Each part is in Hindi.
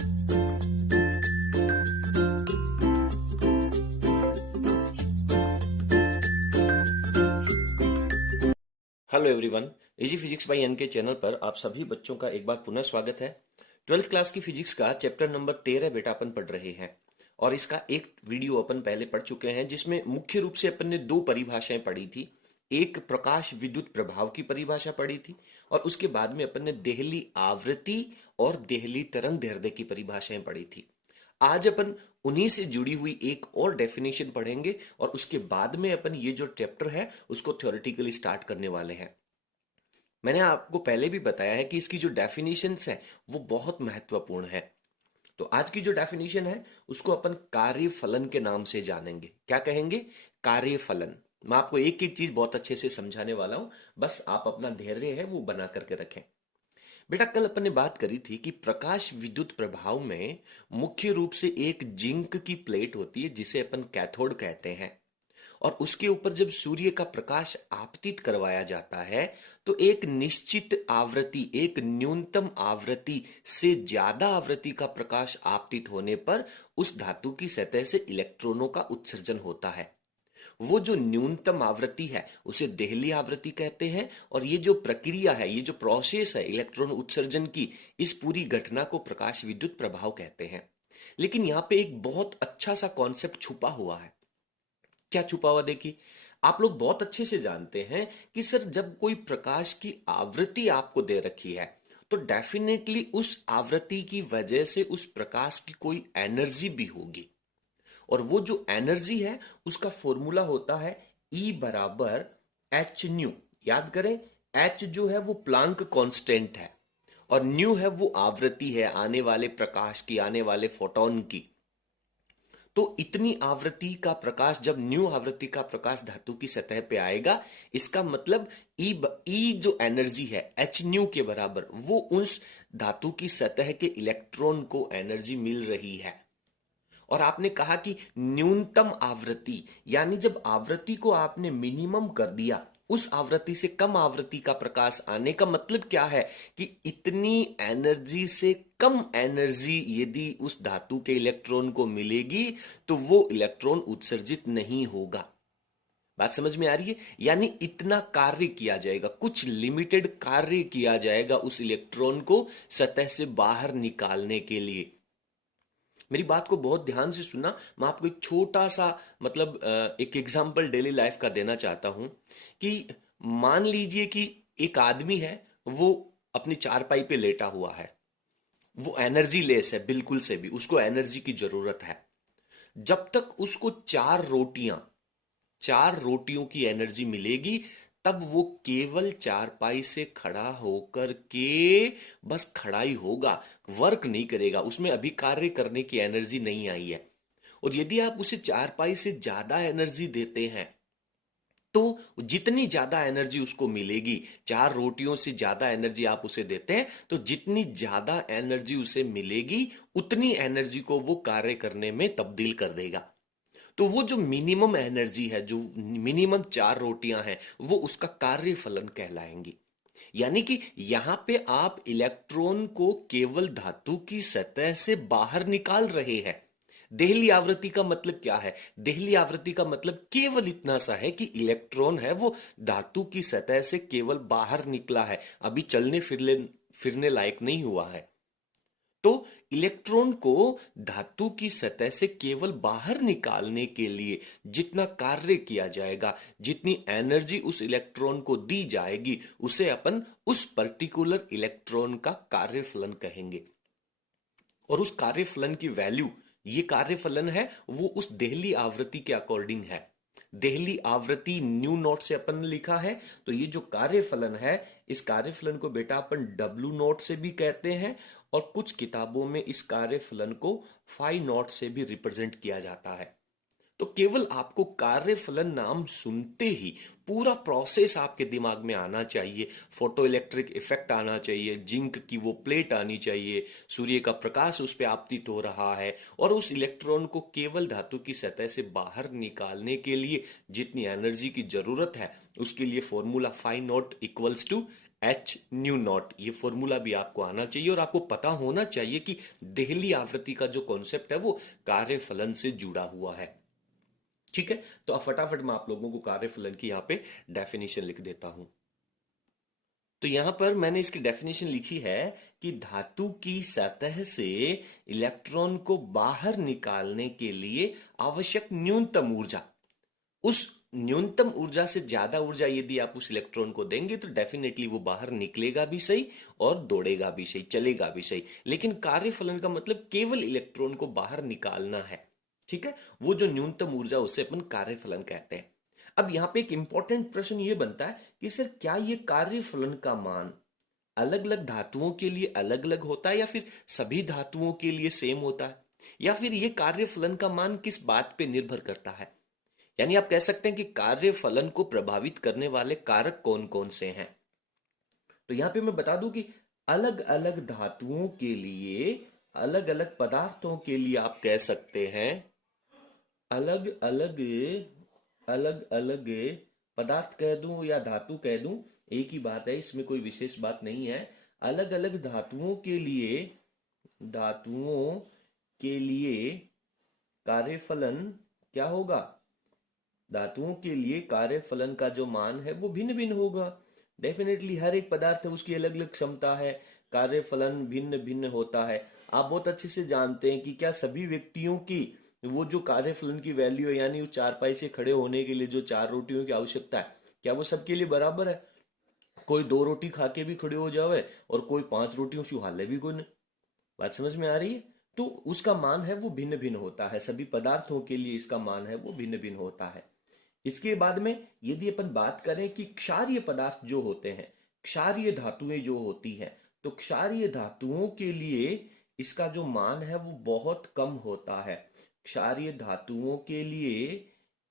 Hello everyone, easy physics by N K channel पर आप सभी बच्चों का एक बार पुनः स्वागत है। 12th क्लास की फिजिक्स का चैप्टर नंबर 13 बेटा अपन पढ़ रहे हैं और इसका एक वीडियो अपन पहले पढ़ चुके हैं जिसमें मुख्य रूप से अपन ने दो परिभाषाएं पढ़ी थी। एक प्रकाश विद्युत प्रभाव की परिभाषा पढ़ी थी और उसके बाद में अपन ने देहली आवृत्ति और देहली तरंग दैर्ध्य की परिभाषाएं पढ़ी थी। आज अपन उन्हीं से जुड़ी हुई एक और डेफिनेशन पढ़ेंगे और उसके बाद में अपन ये जो चैप्टर है उसको थ्योरेटिकली स्टार्ट करने वाले हैं। मैंने आपको पहले भी बताया है कि इसकी जो डेफिनेशंस है वो बहुत महत्वपूर्ण है। तो आज की जो डेफिनेशन है उसको अपन कार्यफलन के नाम से जानेंगे। क्या कहेंगे? कार्यफलन। मैं आपको एक एक चीज बहुत अच्छे से समझाने वाला हूं, बस आप अपना धैर्य है वो बना करके रखें। बेटा, कल अपन ने बात करी थी कि प्रकाश विद्युत प्रभाव में मुख्य रूप से एक जिंक की प्लेट होती है जिसे अपन कैथोड कहते हैं और उसके ऊपर जब सूर्य का प्रकाश आपतित करवाया जाता है तो एक निश्चित आवृत्ति, एक न्यूनतम आवृत्ति से ज्यादा आवृत्ति का प्रकाश आपतित होने पर उस धातु की सतह से इलेक्ट्रॉनों का उत्सर्जन होता है। वो जो न्यूनतम आवृत्ति है उसे देहली आवृत्ति कहते हैं और ये जो प्रक्रिया है, ये जो प्रोसेस है इलेक्ट्रॉन उत्सर्जन की, इस पूरी घटना को प्रकाश विद्युत प्रभाव कहते हैं। लेकिन यहाँ पे एक बहुत अच्छा सा कॉन्सेप्ट छुपा हुआ है। क्या छुपा हुआ? देखिए, आप लोग बहुत अच्छे से जानते हैं कि सर जब कोई प्रकाश की आवृत्ति आपको दे रखी है तो डेफिनेटली उस आवृत्ति की वजह से उस प्रकाश की कोई एनर्जी भी होगी और वो जो एनर्जी है उसका फॉर्मूला होता है E बराबर एच न्यू। याद करें, एच जो है वो प्लांक कांस्टेंट है और न्यू है वो आवृत्ति है आने वाले प्रकाश की, आने वाले फोटोन की। तो इतनी आवृत्ति का प्रकाश, जब न्यू आवृत्ति का प्रकाश धातु की सतह पे आएगा, इसका मतलब ई जो एनर्जी है एच न्यू के बराबर, वो उस धातु की सतह के इलेक्ट्रॉन को एनर्जी मिल रही है। और आपने कहा कि न्यूनतम आवृत्ति, यानी जब आवृत्ति को आपने मिनिमम कर दिया, उस आवृत्ति से कम आवृत्ति का प्रकाश आने का मतलब क्या है कि इतनी एनर्जी से कम एनर्जी यदि उस धातु के इलेक्ट्रॉन को मिलेगी तो वो इलेक्ट्रॉन उत्सर्जित नहीं होगा। बात समझ में आ रही है? यानी इतना कार्य किया जाएगा, कुछ लिमिटेड कार्य किया जाएगा उस इलेक्ट्रॉन को सतह से बाहर निकालने के लिए। मेरी बात को बहुत ध्यान से सुनना। मैं आपको एक छोटा सा एक एग्जांपल डेली लाइफ का देना चाहता हूं कि मान लीजिए कि एक आदमी है, वो अपनी चारपाई पे लेटा हुआ है, वो एनर्जी लेस है, बिल्कुल से भी उसको एनर्जी की जरूरत है। जब तक उसको चार रोटियों की एनर्जी मिलेगी तब वो केवल चारपाई से खड़ा होकर के बस खड़ा ही होगा, वर्क नहीं करेगा, उसमें अभी कार्य करने की एनर्जी नहीं आई है। और यदि आप उसे चारपाई से ज्यादा एनर्जी देते हैं तो जितनी ज्यादा एनर्जी उसको मिलेगी, चार रोटियों से ज्यादा एनर्जी आप उसे देते हैं तो जितनी ज्यादा एनर्जी उसे मिलेगी उतनी एनर्जी को वो कार्य करने में तब्दील कर देगा। तो वो जो मिनिमम एनर्जी है, जो मिनिमम चार रोटियां हैं, वो उसका कार्य फलन कहलाएंगी। यानी कि यहां पे आप इलेक्ट्रॉन को केवल धातु की सतह से बाहर निकाल रहे हैं। देहली आवृत्ति का मतलब क्या है? देहली आवृत्ति का मतलब केवल इतना सा है कि इलेक्ट्रॉन है वो धातु की सतह से केवल बाहर निकला है, अभी चलने फिरने लायक नहीं हुआ है। तो इलेक्ट्रॉन को धातु की सतह से केवल बाहर निकालने के लिए जितना कार्य किया जाएगा, जितनी एनर्जी उस इलेक्ट्रॉन को दी जाएगी, उसे अपन उस पर्टिकुलर इलेक्ट्रॉन का कार्यफलन कहेंगे। और उस कार्यफलन की वैल्यू, ये कार्यफलन है वो उस देहली आवृत्ति के अकॉर्डिंग है। देहली आवृत्ति न्यू नॉट से अपन ने लिखा है, तो ये जो कार्यफलन है, इस कार्यफलन को बेटा अपन डब्ल्यू नॉट से भी कहते हैं और कुछ किताबों में इस कार्यफलन को फाई नॉट से भी रिप्रेजेंट किया जाता है। तो केवल आपको कार्यफलन नाम सुनते ही पूरा प्रोसेस आपके दिमाग में आना चाहिए। फोटो इलेक्ट्रिक इफेक्ट आना चाहिए, जिंक की वो प्लेट आनी चाहिए, सूर्य का प्रकाश उस पर आपतित हो रहा है और उस इलेक्ट्रॉन को केवल धातु की सतह से बाहर निकालने के लिए जितनी एनर्जी की जरूरत है उसके लिए formula phi not equals to H nu not. ये फॉर्मूला भी आपको आना चाहिए और आपको पता होना चाहिए कि देहली आवृत्ति का जो कॉन्सेप्ट है वो कार्यफलन से जुड़ा हुआ है। ठीक है, तो अब फटाफट मैं आप लोगों को कार्यफलन की यहां पे डेफिनेशन लिख देता हूं। तो यहां पर मैंने इसकी डेफिनेशन लिखी है कि धातु की सतह से इलेक्ट्रॉन को बाहर निकालने के लिए आवश्यक न्यूनतम ऊर्जा, उस न्यूनतम ऊर्जा से ज्यादा ऊर्जा यदि आप उस इलेक्ट्रॉन को देंगे तो डेफिनेटली वो बाहर निकलेगा भी सही और दौड़ेगा भी सही, चलेगा भी सही। लेकिन कार्यफलन का मतलब केवल इलेक्ट्रॉन को बाहर निकालना है। ठीक है, वो जो न्यूनतम ऊर्जा उसे अपन कार्यफलन कहते हैं। अब यहां पे एक इंपॉर्टेंट प्रश्न ये बनता है कि सर क्या ये कार्यफलन का मान अलग अलग धातुओं के लिए अलग अलग होता है या फिर सभी धातुओं के लिए सेम होता है, या फिर ये कार्यफलन का मान किस बात पे निर्भर करता है? यानी आप कह सकते हैं कि कार्यफलन को प्रभावित करने वाले कारक कौन कौन से हैं। तो यहां पे मैं बता दूं कि अलग अलग धातुओं के लिए, अलग अलग पदार्थों के लिए आप कह सकते हैं, अलग अलग अलग अलग पदार्थ कह दूं या धातु कह दूं, एक ही बात है, इसमें कोई विशेष बात नहीं है। अलग अलग धातुओं के लिए, धातुओं के लिए कार्यफलन क्या होगा? धातुओं के लिए कार्यफलन का जो मान है वो भिन्न भिन्न होगा। डेफिनेटली हर एक पदार्थ है, उसकी अलग अलग क्षमता है, कार्यफलन भिन्न भिन्न होता है। आप बहुत अच्छे से जानते हैं कि क्या सभी व्यक्तियों की वो जो कार्यफलन की वैल्यू है, यानी वो चारपाई से खड़े होने के लिए जो 4 रोटियों की आवश्यकता है, क्या वो सबके लिए बराबर है? कोई 2 रोटी खा के भी खड़े हो जावे और कोई 5 रोटियों से हाले भी कोई नहीं। बात समझ में आ रही है? तो उसका मान है वो भिन्न भिन्न होता है, सभी पदार्थों के लिए इसका मान है वो भिन्न भिन्न होता है। इसके बाद में यदि अपन बात करें कि क्षारीय पदार्थ जो होते हैं, क्षारीय धातुएं जो होती हैं, तो क्षारीय धातुओं के लिए इसका जो मान है वो बहुत कम होता है। क्षारीय धातुओं के लिए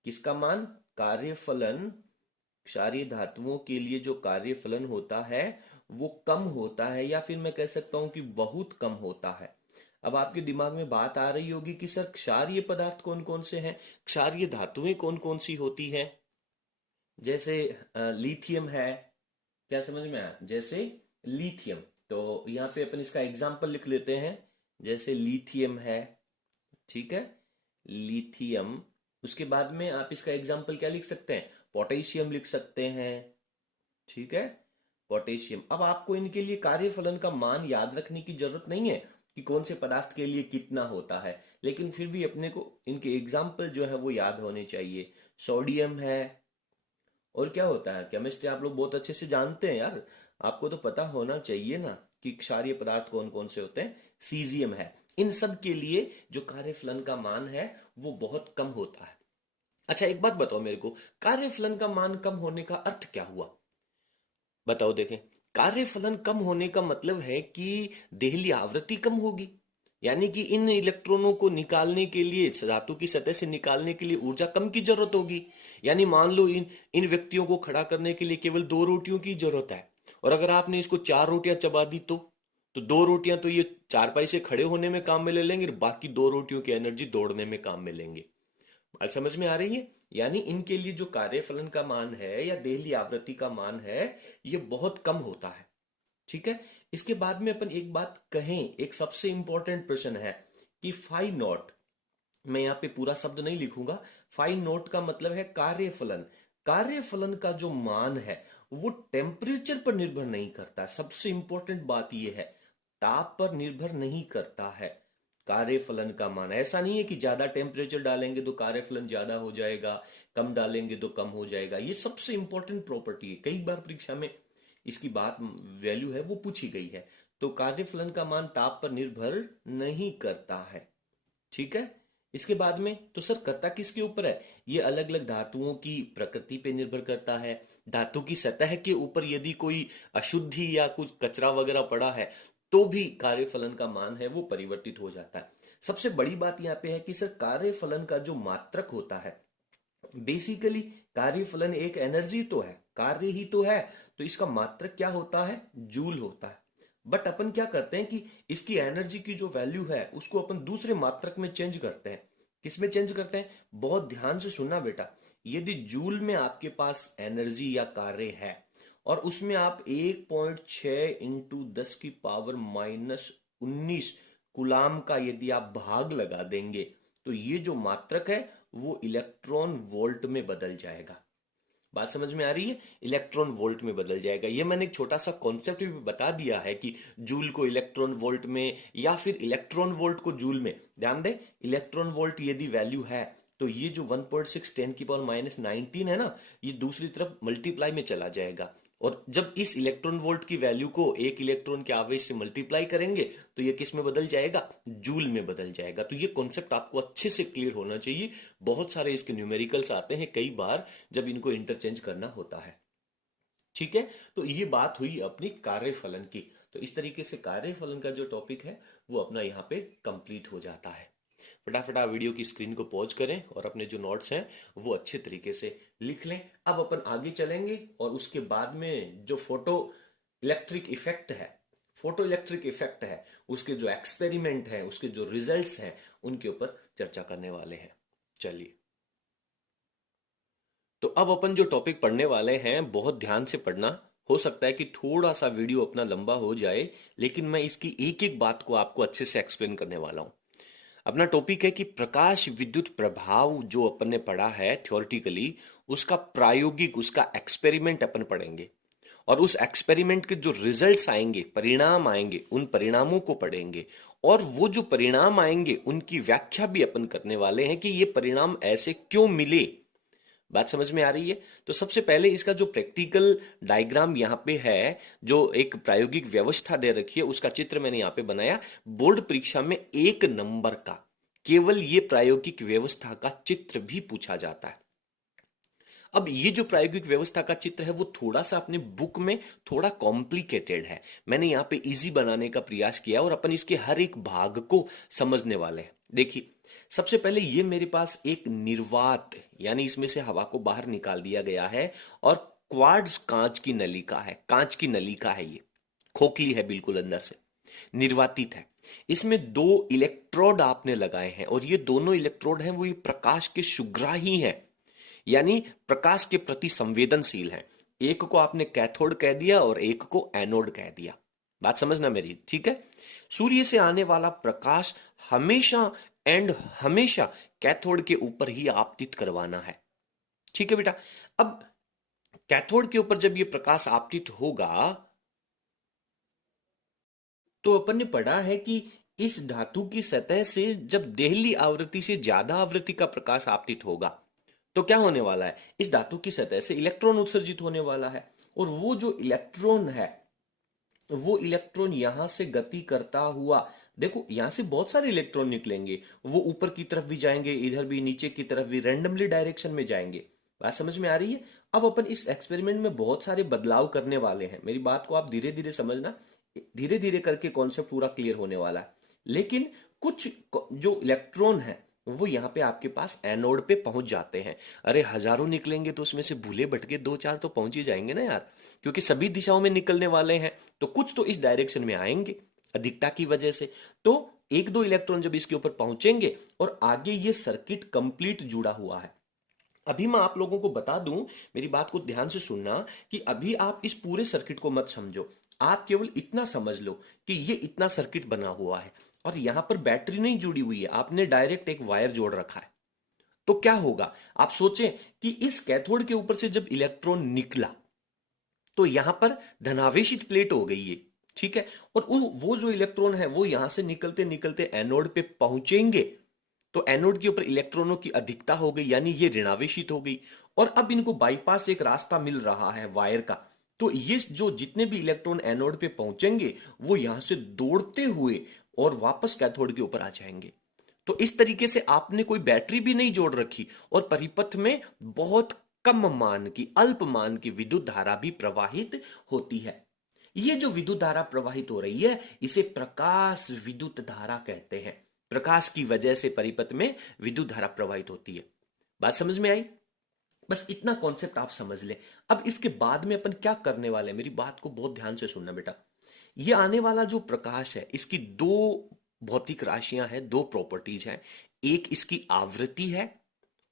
किसका मान? कार्यफलन, क्षारीय धातुओं के लिए जो कार्यफलन होता है वो कम होता है, या फिर मैं कह सकता हूं कि बहुत कम होता है। अब आपके दिमाग में बात आ रही होगी कि सर क्षारीय पदार्थ कौन कौन से हैं, क्षारीय धातुएं कौन कौन सी होती हैं? जैसे लिथियम है, क्या समझ में आया? जैसे लिथियम, तो यहाँ पे अपन इसका एग्जाम्पल लिख लेते हैं। जैसे लिथियम है, ठीक है, लिथियम। उसके बाद में आप इसका एग्जाम्पल क्या लिख सकते हैं? पोटेशियम लिख सकते हैं, ठीक है, पोटेशियम। अब आपको इनके लिए कार्यफलन का मान याद रखने की जरूरत नहीं है कि कौन से पदार्थ के लिए कितना होता है, लेकिन फिर भी अपने को इनके एग्जाम्पल जो है वो याद होने चाहिए। सोडियम है, और क्या होता है? केमिस्ट्री आप लोग बहुत अच्छे से जानते हैं यार, आपको तो पता होना चाहिए ना कि क्षारीय पदार्थ कौन कौन से होते हैं। सीजियम है। इन सब के लिए जो कार्यफलन का मान है वो बहुत कम होता है। अच्छा एक बात बताओ मेरे को, कार्यफलन का मान कम होने का अर्थ क्या हुआ? बताओ देखें। कार्यफलन कम होने का मतलब है कि देहली आवृत्ति कम होगी, यानी कि इन इलेक्ट्रॉनों को निकालने के लिए, धातु की सतह से निकालने के लिए ऊर्जा कम की जरूरत होगी। यानी मान लो इन इन व्यक्तियों को खड़ा करने के लिए केवल 2 रोटियों की जरूरत है, और अगर आपने इसको 4 रोटियां चबा दी तो 2 रोटियां तो ये चारपाई से खड़े होने में काम में ले लेंगे, बाकी 2 रोटियों की एनर्जी दौड़ने में काम में लेंगे। बात समझ में आ रही है? यानी इनके लिए जो कार्यफलन का मान है या देहली आवृत्ति का मान है ये बहुत कम होता है। ठीक है, इसके बाद में अपन एक बात कहें, एक सबसे इंपॉर्टेंट प्रश्न है कि फाई नॉट, मैं यहां पे पूरा शब्द नहीं लिखूंगा, फाई नॉट का मतलब है कार्यफलन। कार्यफलन का जो मान है वो टेम्परेचर पर निर्भर नहीं करता। सबसे इंपॉर्टेंट बात यह है, ताप पर निर्भर नहीं करता है कार्यफलन का मान। ऐसा नहीं है कि ज्यादा टेम्परेचर डालेंगे तो कार्यफलन ज्यादा हो जाएगा, कम डालेंगे तो कम हो जाएगा। ये सबसे इंपॉर्टेंट प्रॉपर्टी है, कई बार परीक्षा में इसकी बात वैल्यू है वो पूछी गई है। तो कार्यफलन का मान ताप पर निर्भर नहीं करता है। ठीक है, इसके बाद में तो सर करता किसके ऊपर है? ये अलग अलग धातुओं की प्रकृति पे निर्भर करता है। धातु की सतह के ऊपर यदि कोई अशुद्धि या कुछ कचरा वगैरह पड़ा है तो भी कार्यफलन का मान है वो परिवर्तित हो जाता है। सबसे बड़ी बात यहाँ पे है कि सर कार्यफलन का जो मात्रक होता है, बेसिकली कार्यफलन एक एनर्जी तो है, कार्य ही तो है, तो इसका मात्रक क्या होता है? जूल होता है। बट अपन क्या करते हैं कि इसकी एनर्जी की जो वैल्यू है उसको अपन दूसरे मात्रक में चेंज करते हैं। किस में चेंज करते हैं? बहुत ध्यान से सुनना बेटा। यदि जूल में आपके पास एनर्जी या कार्य है और उसमें आप 1.6 इंटू 10⁻⁻19 कुलाम का यदि आप भाग लगा देंगे तो ये जो मात्रक है वो इलेक्ट्रॉन वोल्ट में बदल जाएगा। बात समझ में आ रही है? इलेक्ट्रॉन वोल्ट में बदल जाएगा। ये मैंने एक छोटा सा कॉन्सेप्ट भी बता दिया है कि जूल को इलेक्ट्रॉन वोल्ट में या फिर इलेक्ट्रॉन वोल्ट को जूल में। ध्यान दें, इलेक्ट्रॉन वोल्ट यदि वैल्यू है तो ये जो 1.6 10⁻⁻19 है ना, ये दूसरी तरफ मल्टीप्लाई में चला जाएगा। और जब इस इलेक्ट्रॉन वोल्ट की वैल्यू को एक इलेक्ट्रॉन के आवेश से मल्टीप्लाई करेंगे तो ये किस में बदल जाएगा? जूल में बदल जाएगा। तो ये कॉन्सेप्ट आपको अच्छे से क्लियर होना चाहिए। बहुत सारे इसके न्यूमेरिकल्स आते हैं कई बार जब इनको इंटरचेंज करना होता है। ठीक है, तो ये बात हुई अपनी कार्यफलन की। तो इस तरीके से कार्यफलन का जो टॉपिक है वो अपना यहाँ पे कंप्लीट हो जाता है। फटाफट आप वीडियो की स्क्रीन को पॉज करें और अपने जो नोट्स हैं वो अच्छे तरीके से लिख लें। अब अपन आगे चलेंगे और उसके बाद में जो फोटो इलेक्ट्रिक इफेक्ट है उसके जो एक्सपेरिमेंट है, उसके जो रिजल्ट्स हैं, उनके ऊपर चर्चा करने वाले हैं। चलिए, तो अब अपन जो टॉपिक पढ़ने वाले हैं बहुत ध्यान से पढ़ना। हो सकता है कि थोड़ा सा वीडियो अपना लंबा हो जाए, लेकिन मैं इसकी एक एक बात को आपको अच्छे से एक्सप्लेन करने वाला हूं। अपना टॉपिक है कि प्रकाश विद्युत प्रभाव जो अपन ने पढ़ा है थ्योरेटिकली, उसका प्रायोगिक, उसका एक्सपेरिमेंट अपन पढ़ेंगे। और उस एक्सपेरिमेंट के जो रिजल्ट्स आएंगे, परिणाम आएंगे, उन परिणामों को पढ़ेंगे। और वो जो परिणाम आएंगे उनकी व्याख्या भी अपन करने वाले हैं कि ये परिणाम ऐसे क्यों मिले। बात समझ में आ रही है? तो सबसे पहले इसका जो प्रैक्टिकल डायग्राम यहाँ पे है, जो एक प्रायोगिक व्यवस्था दे रखी है, उसका चित्र मैंने यहाँ पे बनाया। बोर्ड परीक्षा में 1 नंबर का केवल ये प्रायोगिक व्यवस्था का चित्र भी पूछा जाता है। अब ये जो प्रायोगिक व्यवस्था का चित्र है वो थोड़ा सा अपने बुक में थोड़ा कॉम्प्लिकेटेड है। मैंने यहाँ पे इजी बनाने का प्रयास किया और अपन इसके हर एक भाग को समझने वाले हैं। देखिए, सबसे पहले ये मेरे पास एक निर्वात, यानी इसमें से हवा को बाहर निकाल दिया गया है और क्वार्ट्ज कांच की नलिका है। कांच की नलिका है, ये खोखली है बिल्कुल अंदर से, निर्वातित है। इसमें 2 इलेक्ट्रोड आपने लगाए हैं और ये दोनों इलेक्ट्रोड हैं वो ये प्रकाश के सुग्राही हैं, यानी प्रकाश के प्रति संवेदनशील हैं। एक को आपने कैथोड कह दिया और एक को एनोड कह दिया। बात समझना मेरी, ठीक है? सूर्य से आने वाला प्रकाश हमेशा एंड हमेशा कैथोड के ऊपर ही आपतित करवाना है। ठीक है बेटा? अब कैथोड के ऊपर जब ये प्रकाश आपतित होगा तो अपन ने पढ़ा है कि इस धातु की सतह से जब देहली आवृत्ति से ज्यादा आवृत्ति का प्रकाश आपतित होगा तो क्या होने वाला है? इस धातु की सतह से इलेक्ट्रॉन उत्सर्जित होने वाला है। और वो जो इलेक्ट्रॉन है वो इलेक्ट्रॉन यहां से गति करता हुआ, देखो यहां से बहुत सारे इलेक्ट्रॉन निकलेंगे, वो ऊपर की तरफ भी जाएंगे, इधर भी, नीचे की तरफ भी, रैंडमली डायरेक्शन में जाएंगे। बात समझ में आ रही है? अब अपन इस एक्सपेरिमेंट में बहुत सारे बदलाव करने वाले हैं। मेरी बात को आप धीरे धीरे समझना, धीरे धीरे करके कॉन्सेप्ट पूरा क्लियर होने वाला है। लेकिन कुछ जो इलेक्ट्रॉन है वो यहाँ पे आपके पास एनोड पे पहुंच जाते हैं। अरे हजारों निकलेंगे तो उसमें से भूले भटके 2-4 तो पहुंच ही जाएंगे ना यार, क्योंकि सभी दिशाओं में निकलने वाले हैं। तो कुछ तो इस डायरेक्शन में आएंगे अधिकता की वजह से। तो 1-2 इलेक्ट्रॉन जब इसके ऊपर पहुंचेंगे और आगे ये सर्किट कंप्लीट जुड़ा हुआ है। अभी मैं आप लोगों को बता दूं, मेरी बात को ध्यान से सुनना, कि अभी आप इस पूरे सर्किट को मत समझो। आप केवल इतना समझ लो कि ये इतना सर्किट बना हुआ है और यहां पर बैटरी नहीं जुड़ी हुई है, आपने डायरेक्ट एक वायर जोड़ रखा है। तो क्या होगा? आप सोचें कि इस कैथोड के ऊपर से जब इलेक्ट्रॉन निकला तो यहां पर धनावेशित प्लेट हो गई है, ठीक है? और वो जो इलेक्ट्रॉन है वो यहां से निकलते निकलते एनोड पे पहुंचेंगे तो एनोड के ऊपर इलेक्ट्रॉनों की अधिकता हो गई, यानी ये ऋणावेशित हो गई। और अब इनको बाईपास एक रास्ता मिल रहा है वायर का। तो ये जो जितने भी इलेक्ट्रॉन एनोड पे पहुंचेंगे वो यहां से दौड़ते हुए और वापस कैथोड के ऊपर आ जाएंगे। तो इस तरीके से आपने कोई बैटरी भी नहीं जोड़ रखी और परिपथ में बहुत कम मान की, अल्प मान की विद्युत धारा भी प्रवाहित होती है। ये जो विद्युत धारा प्रवाहित हो रही है इसे प्रकाश विद्युत धारा कहते हैं। प्रकाश की वजह से परिपथ में विद्युत धारा प्रवाहित होती है। बात समझ में आई? बस इतना कॉन्सेप्ट आप समझ लें। अब इसके बाद में अपन क्या करने वाले हैं, मेरी बात को बहुत ध्यान से सुनना बेटा। ये आने वाला जो प्रकाश है इसकी 2 भौतिक राशियां हैं, 2 प्रॉपर्टीज हैं। एक इसकी आवृत्ति है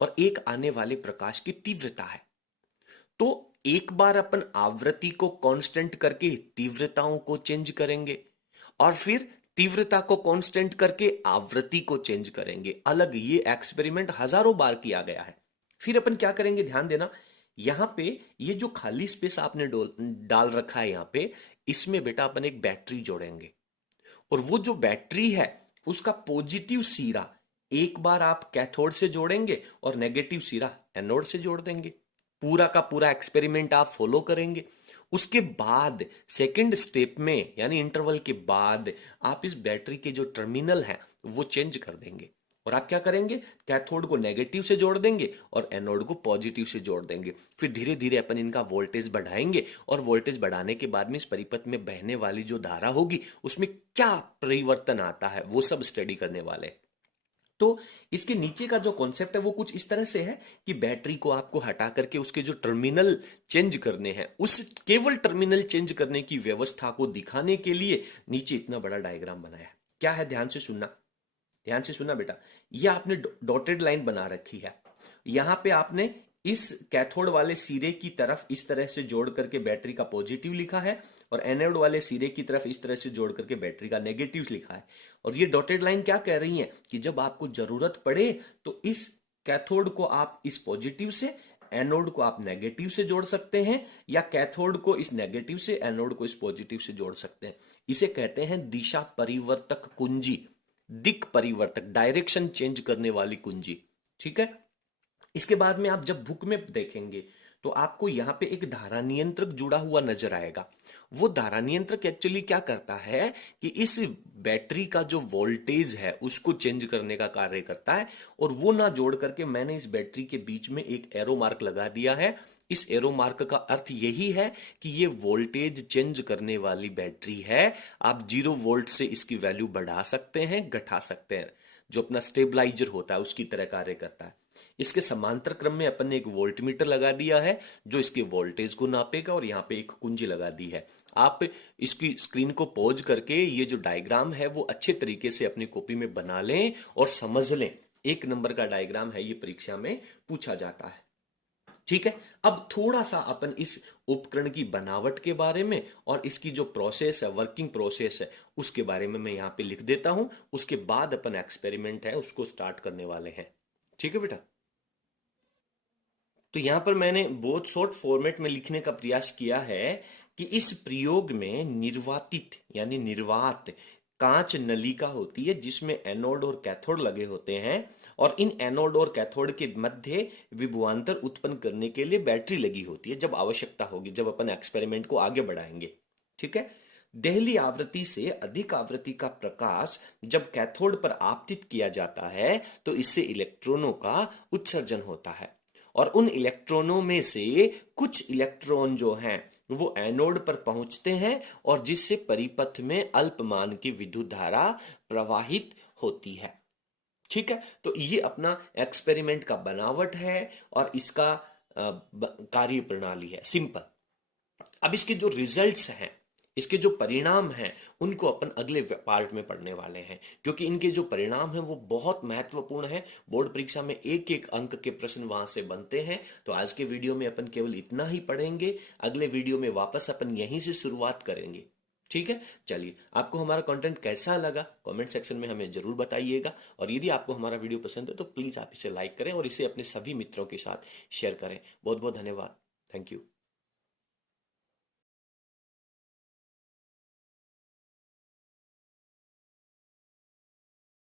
और एक आने वाले प्रकाश की तीव्रता है। तो एक बार अपन आवृत्ति को कांस्टेंट करके तीव्रताओं को चेंज करेंगे और फिर तीव्रता को कांस्टेंट करके आवृत्ति को चेंज करेंगे अलग। ये एक्सपेरिमेंट हजारों बार किया गया है। फिर अपन क्या करेंगे, ध्यान देना, यहां पे ये जो खाली स्पेस आपने डाल रखा है यहां पे, इसमें बेटा अपन एक बैटरी जोड़ेंगे और वो जो बैटरी है उसका पॉजिटिव सिरा एक बार आप कैथोड से जोड़ेंगे और नेगेटिव सिरा एनोड से जोड़ देंगे। पूरा का पूरा एक्सपेरिमेंट आप फॉलो करेंगे। उसके बाद सेकंड स्टेप में यानी इंटरवल के बाद आप इस बैटरी के जो टर्मिनल है वो चेंज कर देंगे और आप क्या करेंगे, कैथोड को नेगेटिव से जोड़ देंगे और एनोड को पॉजिटिव से जोड़ देंगे। फिर धीरे धीरे अपन इनका वोल्टेज बढ़ाएंगे और वोल्टेज बढ़ाने के बाद में इस परिपथ में बहने वाली जो धारा होगी उसमें क्या परिवर्तन आता है वो सब स्टडी करने वाले। तो इसके नीचे का जो कॉन्सेप्ट है वो कुछ इस तरह से है कि बैटरी को आपको हटा करके उसके जो टर्मिनल चेंज करने हैं, उस केवल टर्मिनल चेंज करने की व्यवस्था को दिखाने के लिए नीचे इतना बड़ा डायग्राम बनाया है। क्या है, ध्यान से सुनना, ध्यान से सुनना बेटा। ये आपने डॉटेड लाइन बना रखी है, यहां पे आपने इस कैथोड वाले सिरे की तरफ इस तरह से जोड़ करके बैटरी का पॉजिटिव लिखा है और एनोड वाले सिरे की तरफ इस तरह से जोड़ करके बैटरी का नेगेटिव लिखा है। और ये डॉटेड लाइन क्या कह रही है कि जब आपको जरूरत पड़े तो इस कैथोड को आप इस पॉजिटिव से, एनोड को आप नेगेटिव से जोड़ सकते हैं या कैथोड को इस नेगेटिव से, एनोड को इस पॉजिटिव से जोड़ सकते हैं। इसे कहते हैं दिशा परिवर्तक कुंजी, दिक परिवर्तक, डायरेक्शन चेंज करने वाली कुंजी। ठीक है। इसके बाद में आप जब बुक में देखेंगे तो आपको यहां पे एक धारा नियंत्रक जुड़ा हुआ नजर आएगा। वो धारा नियंत्रक एक्चुअली क्या करता है कि इस बैटरी का जो वोल्टेज है उसको चेंज करने का कार्य करता है। और वो ना जोड़ करके मैंने इस बैटरी के बीच में एक एरो मार्क लगा दिया है। इस एरो मार्क का अर्थ यही है कि ये वोल्टेज चेंज करने वाली बैटरी है। आप 0 वोल्ट से इसकी वैल्यू बढ़ा सकते हैं, घटा सकते हैं, जो अपना स्टेबलाइजर होता है उसकी तरह कार्य करता है। इसके समांतर क्रम में अपन ने एक वोल्ट मीटर लगा दिया है जो इसके वोल्टेज को नापेगा और यहाँ पे एक कुंजी लगा दी है। आप इसकी स्क्रीन को पॉज करके ये जो डायग्राम है वो अच्छे तरीके से अपनी कॉपी में बना लें और समझ लें। 1 नंबर का डायग्राम है, ये परीक्षा में पूछा जाता है। ठीक है। अब थोड़ा सा अपन इस उपकरण की बनावट के बारे में और इसकी जो प्रोसेस है, वर्किंग प्रोसेस है, उसके बारे में मैं यहाँ पे लिख देता हूं। उसके बाद अपन एक्सपेरिमेंट है उसको स्टार्ट करने वाले हैं। ठीक है बेटा। तो यहां पर मैंने बहुत शॉर्ट फॉर्मेट में लिखने का प्रयास किया है कि इस प्रयोग में निर्वातित यानी निर्वात कांच नलिका होती है जिसमें एनोड और कैथोड लगे होते हैं और इन एनोड और कैथोड के मध्य विभवांतर उत्पन्न करने के लिए बैटरी लगी होती है जब आवश्यकता होगी, जब अपन एक्सपेरिमेंट को आगे बढ़ाएंगे। ठीक है। दहली आवृत्ति से अधिक आवृत्ति का प्रकाश जब कैथोड पर आपतित किया जाता है तो इससे इलेक्ट्रॉनों का उत्सर्जन होता है और उन इलेक्ट्रॉनों में से कुछ इलेक्ट्रॉन जो हैं वो एनोड पर पहुंचते हैं और जिससे परिपथ में अल्पमान की विद्युत धारा प्रवाहित होती है। ठीक है। तो ये अपना एक्सपेरिमेंट का बनावट है और इसका कार्य प्रणाली है, सिंपल। अब इसके जो रिजल्ट्स हैं, इसके जो परिणाम हैं, उनको अपन अगले पार्ट में पढ़ने वाले हैं क्योंकि इनके जो परिणाम हैं वो बहुत महत्वपूर्ण है। बोर्ड परीक्षा में एक एक अंक के प्रश्न वहां से बनते हैं। तो आज के वीडियो में अपन केवल इतना ही पढ़ेंगे, अगले वीडियो में वापस अपन यहीं से शुरुआत करेंगे। ठीक है। चलिए, आपको हमारा कंटेंट कैसा लगा कमेंट सेक्शन में हमें जरूर बताइएगा और यदि आपको हमारा वीडियो पसंद है तो प्लीज आप इसे लाइक करें और इसे अपने सभी मित्रों के साथ शेयर करें। बहुत बहुत धन्यवाद। Thank you.